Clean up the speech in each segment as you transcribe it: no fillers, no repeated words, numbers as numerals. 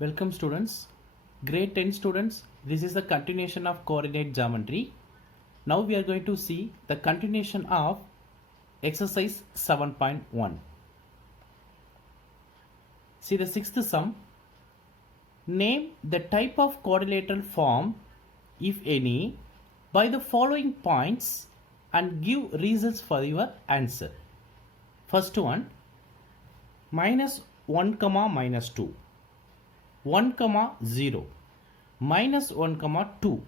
Welcome students, grade 10 students. This is the continuation of coordinate geometry. Now we are going to see the continuation of exercise 7.1. See the sixth sum. Name the type of quadrilateral form, if any, by the following points and give reasons for your answer. First one, minus 1 comma minus 2, 1 comma 0, minus 1 comma 2,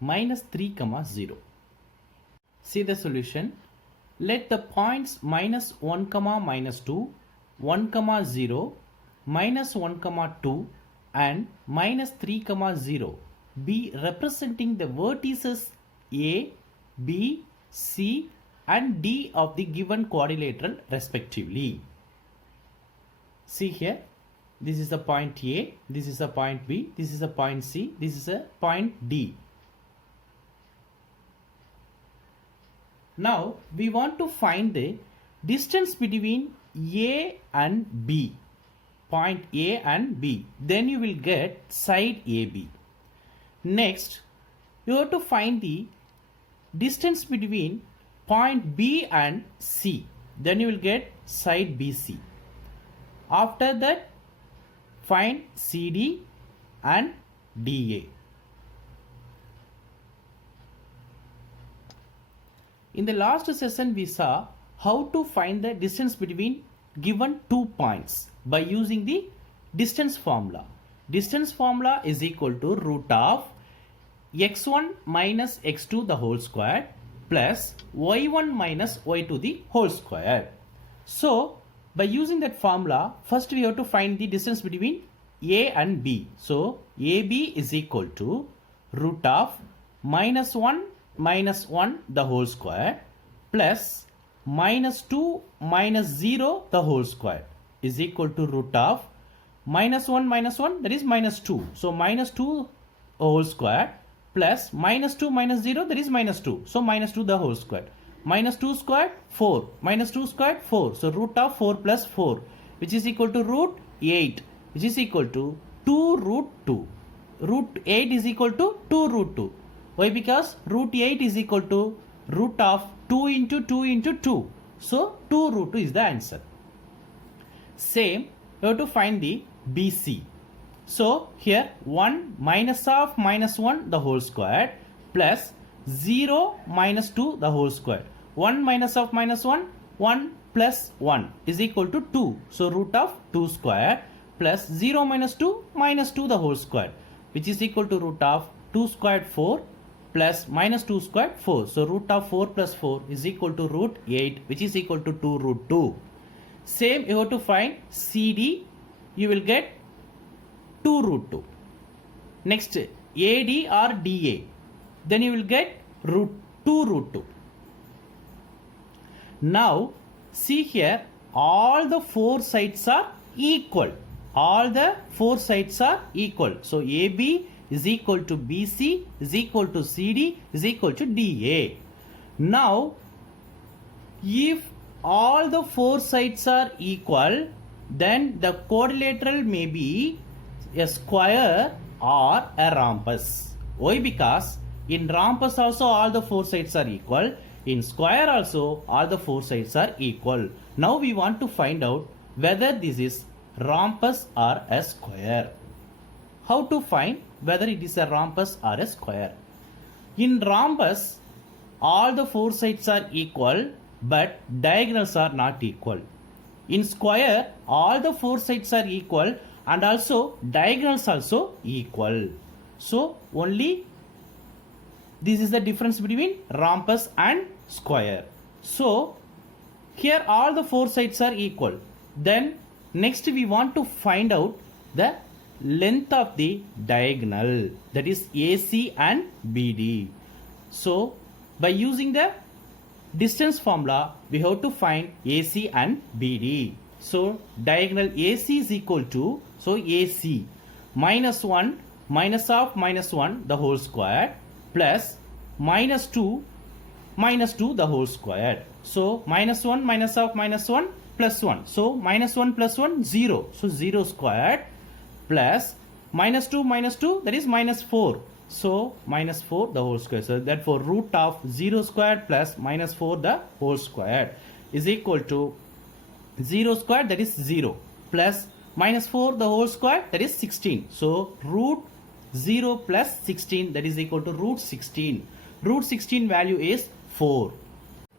minus 3 comma 0. See the solution. Let the points minus 1 comma minus 2, 1 comma 0, minus 1 comma 2 and minus 3 comma 0 be representing the vertices A, B, C and D of the given quadrilateral respectively. See here, this is the point A, this is the point B, this is a point C, this is a point D. Now we want to find the distance between A and B, point A and B. Then you will get side AB. Next, you have to find the distance between point B and C. Then you will get side BC. After that, find CD and DA. In the last session, we saw how to find the distance between given 2 points by using the distance formula. Distance formula is equal to root of x1 minus x2 the whole square plus y1 minus y2 the whole square. So, by using that formula, first we have to find the distance between A and B. So, AB is equal to root of minus 1 the whole square plus minus 2 minus 0 the whole square is equal to root of minus 1 that is minus 2. So, minus 2 whole square plus minus 2 minus 0 that is minus 2. So, minus 2 the whole square. Minus 2 squared 4, minus 2 squared 4. So, root of 4 plus 4 which is equal to root 8 which is equal to 2 root 2. Root 8 is equal to 2 root 2. Why? Because root 8 is equal to root of 2 into 2 into 2. So, 2 root 2 is the answer. Same, we have to find the BC. So, here 1 minus of minus 1 the whole square plus 0 minus 2 the whole square. 1 minus of minus 1, 1 plus 1 is equal to 2. So, root of 2 square plus 0 minus 2 minus 2 the whole square which is equal to root of 2 squared 4 plus minus 2 squared 4. So, root of 4 plus 4 is equal to root 8 which is equal to 2 root 2. Same, you have to find CD, you will get 2 root 2. Next, AD or DA, then you will get root 2 root 2. Now, see here, all the 4 sides are equal. All the 4 sides are equal. So, AB is equal to BC is equal to CD is equal to DA. Now, if all the 4 sides are equal, then the quadrilateral may be a square or a rhombus. Why? Because in rhombus also all the 4 sides are equal. In square also all the 4 sides are equal. Now we want to find out whether this is rhombus or a square. How to find whether it is a rhombus or a square? In rhombus, all the 4 sides are equal but diagonals are not equal. In square, all the 4 sides are equal and also diagonals also equal. So, only this is the difference between rhombus and square. So, here all the 4 sides are equal. Then, next we want to find out the length of the diagonal, that is AC and BD. So, by using the distance formula, we have to find AC and BD. So, diagonal AC is equal to, so AC minus 1 minus of minus 1 the whole square plus minus 2 the whole square. So, minus 1 minus of minus 1 plus 1. So, minus 1 plus 1 0. So, 0 squared plus minus 2, that is minus 4. So minus 4 the whole square. So therefore root of 0 squared plus minus 4 the whole square is equal to 0 squared, that is 0, plus minus 4 the whole square, that is 16. So root 0 plus 16, that is equal to root 16. Root 16 value is 4.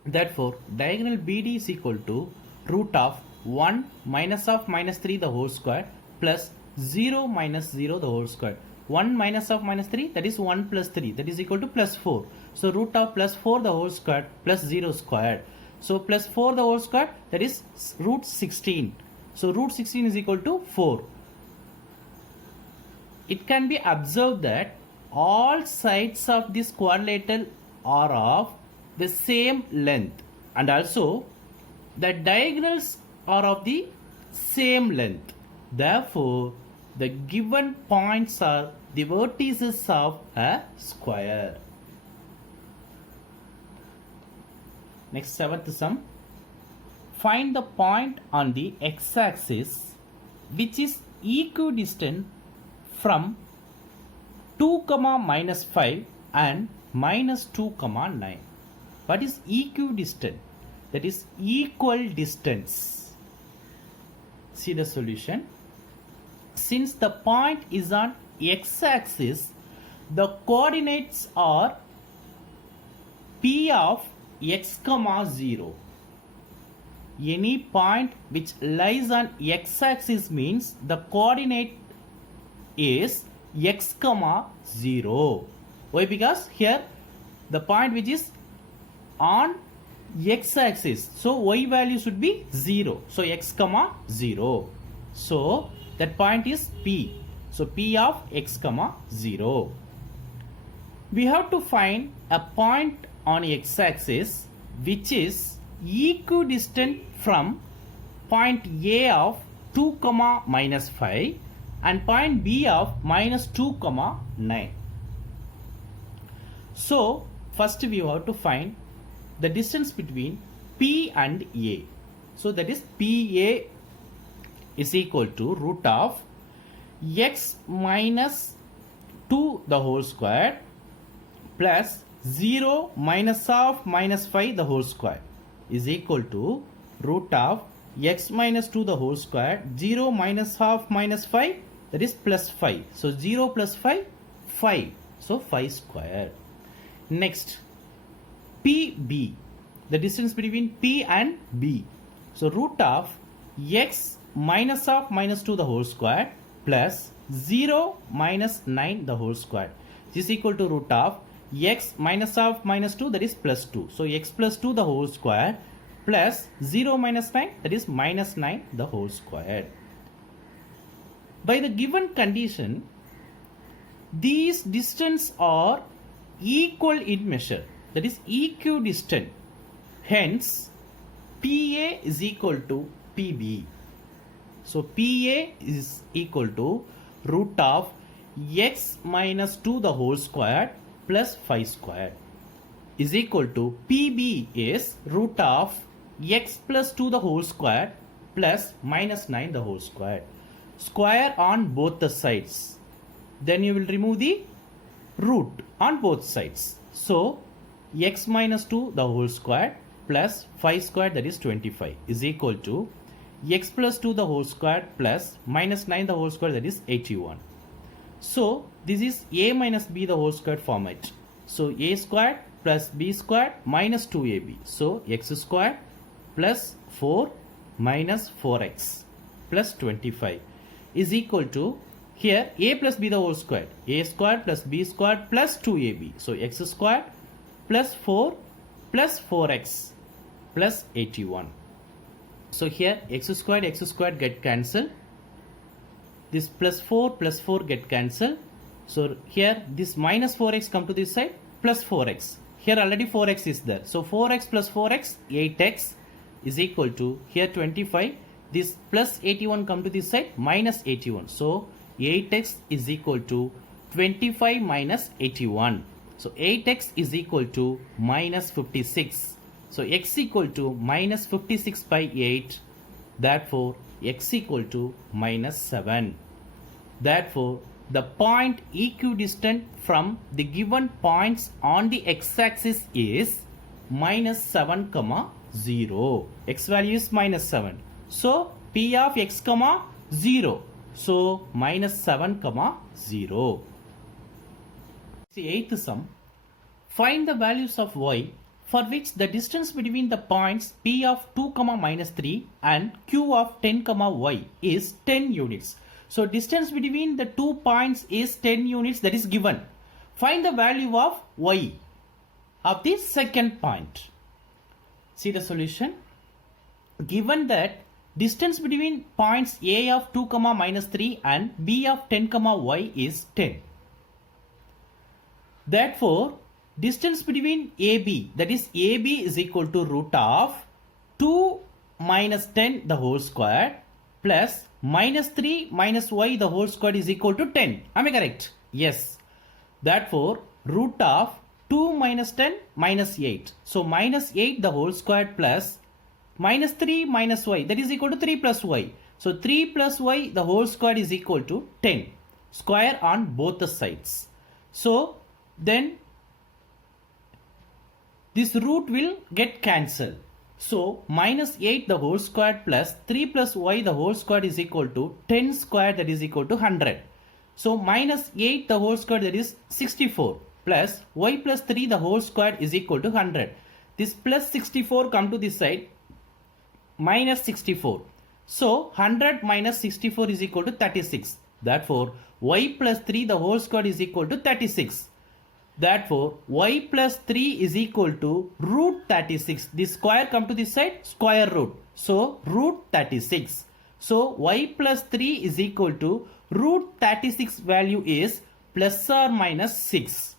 Therefore diagonal BD is equal to root of 1 minus of minus 3 the whole square plus 0 minus 0 the whole square. 1 minus of minus 3, that is 1 plus 3, that is equal to plus 4. So root of plus 4 the whole square plus 0 squared. So plus 4 the whole square, that is root 16. So root 16 is equal to 4. It can be observed that all sides of this quadrilateral are of the same length, and also the diagonals are of the same length. Therefore, the given points are the vertices of a square. Next, seventh sum. Find the point on the x-axis which is equidistant from 2, minus 5 and minus 2, 9. What is equidistant? That is equal distance. See the solution. Since the point is on x-axis, the coordinates are P of x, 0. Any point which lies on x-axis means the coordinate is x, 0. Why? Because here the point which is on x-axis, so y value should be 0. So x, 0. So that point is P. So P of x, 0. We have to find a point on x-axis which is equidistant from point A of 2, minus 5 and point B of minus 2, 9. So first we have to find the distance between P and A. So that is PA is equal to root of x minus 2 the whole square plus 0 minus of minus 5 the whole square is equal to root of x minus 2 the whole square, 0 minus half minus 5, that is plus 5. So 0 plus 5, 5. So 5 square. Next, PB, the distance between P and B. So root of x minus of minus 2 the whole square plus 0 minus 9 the whole square is equal to root of x minus of minus 2, that is plus 2. So x plus 2 the whole square plus 0 minus 9, that is minus 9 the whole square. By the given condition, these distances are equal in measure, that is equidistant. Hence, PA is equal to PB. So PA is equal to root of x minus 2 the whole square plus 5 square is equal to PB is root of x plus 2 the whole square plus minus 9 the whole square. Square on both the sides. Then you will remove the root on both sides. So x minus 2 the whole square plus 5 square, that is 25, is equal to x plus 2 the whole square plus minus 9 the whole square, that is 81. So this is a minus b the whole square format. So a squared plus b squared minus 2ab. So x squared plus 4 minus 4x plus 25 is equal to, here a plus b the whole square, a squared plus b squared plus 2ab. So x squared plus 4 plus 4x plus 81. So here x squared get cancelled. This plus 4 get cancelled. So here this minus 4x come to this side, plus 4x. Here already 4x is there. So 4x plus 4x, 8x is equal to, here 25. This plus 81 come to this side, minus 81. So 8x is equal to 25 minus 81. So 8x is equal to minus 56. So x equal to minus 56 by 8. Therefore x equal to minus 7. Therefore, the point equidistant from the given points on the x-axis is minus 7, 0. X value is minus 7. So, P of x, 0. So, minus 7, 0. The eighth sum. Find the values of y for which the distance between the points P of 2, minus 3 and Q of 10, y is 10 units. So, distance between the 2 points is 10 units, that is given. Find the value of y of the second point. See the solution. Given that distance between points A of 2, minus 3 and B of 10, y is 10. Therefore, distance between AB, that is AB is equal to root of 2 minus 10 the whole square plus minus 3 minus y the whole square is equal to 10. Am I correct? Yes. Therefore, root of 2 minus 10 minus 8. So, minus 8 the whole square plus minus 3 minus y, that is equal to 3 plus y. So, 3 plus y the whole square is equal to 10. Square on both the sides. So, then this root will get cancelled. So, minus 8 the whole square plus 3 plus y the whole square is equal to 10 square, that is equal to 100. So, minus 8 the whole square, that is 64 plus y plus 3 the whole square is equal to 100. This plus 64 come to this side, minus 64. So, 100 minus 64 is equal to 36. Therefore, y plus 3 the whole square is equal to 36. Therefore, y plus 3 is equal to root 36. This square come to this side, square root. So, root 36. So, y plus 3 is equal to root 36 value is plus or minus 6.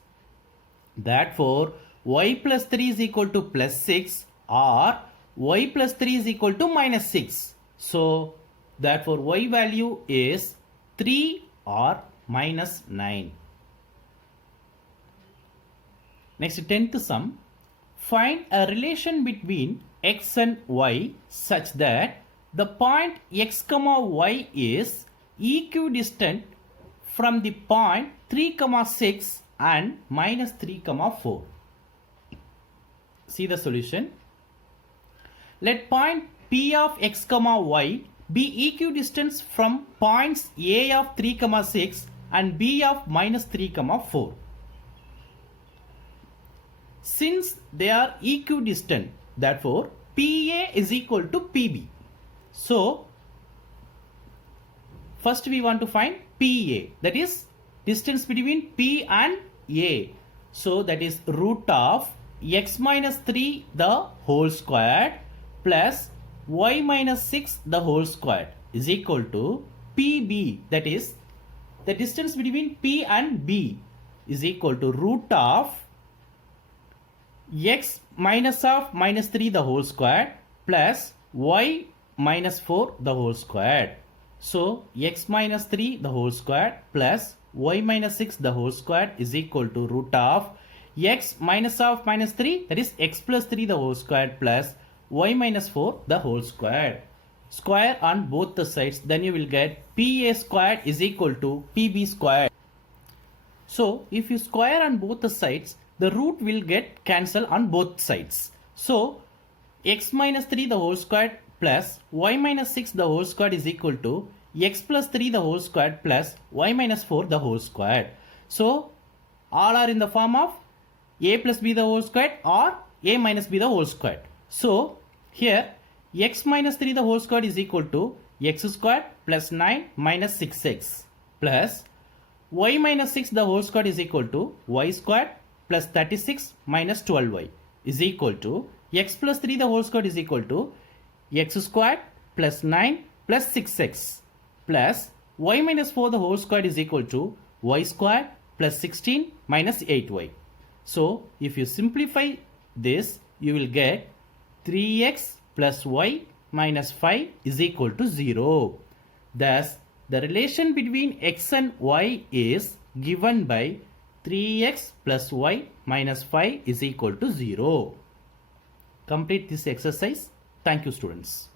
Therefore, y plus 3 is equal to plus 6 or y plus 3 is equal to minus 6. So, therefore, y value is 3 or minus 9. Next, 10th sum. Find a relation between x and y such that the point x, y is equidistant from the point 3, 6 and minus 3, 4. See the solution. Let point P of x, y be equidistant from points A of 3, 6 and B of minus 3, 4. Since they are equidistant, therefore PA is equal to PB. So, first we want to find PA, that is distance between P and A. So, that is root of x minus 3 the whole square plus y minus 6 the whole square is equal to PB, that is the distance between P and B is equal to root of x minus of minus 3 the whole square plus y minus 4 the whole square. So, x minus 3 the whole square plus y minus 6 the whole square is equal to root of x minus of minus 3, that is x plus 3 the whole square plus y minus 4 the whole square. Square on both the sides, then you will get PA squared is equal to PB squared. So, if you square on both the sides, the root will get cancelled on both sides. So, x minus 3 the whole square plus y minus 6 the whole square is equal to x plus 3 the whole square plus y minus 4 the whole square. So, all are in the form of a plus b the whole square or a minus b the whole square. So, here x minus 3 the whole square is equal to x square plus 9 minus 6x plus y minus 6 the whole square is equal to y square plus 36 minus 12y is equal to x plus 3 the whole square is equal to x square plus 9 plus 6x plus y minus 4 the whole square is equal to y square plus 16 minus 8y. So, if you simplify this, you will get 3x plus y minus 5 is equal to 0. Thus, the relation between x and y is given by 3x plus y minus 5 is equal to 0. Complete this exercise. Thank you, students.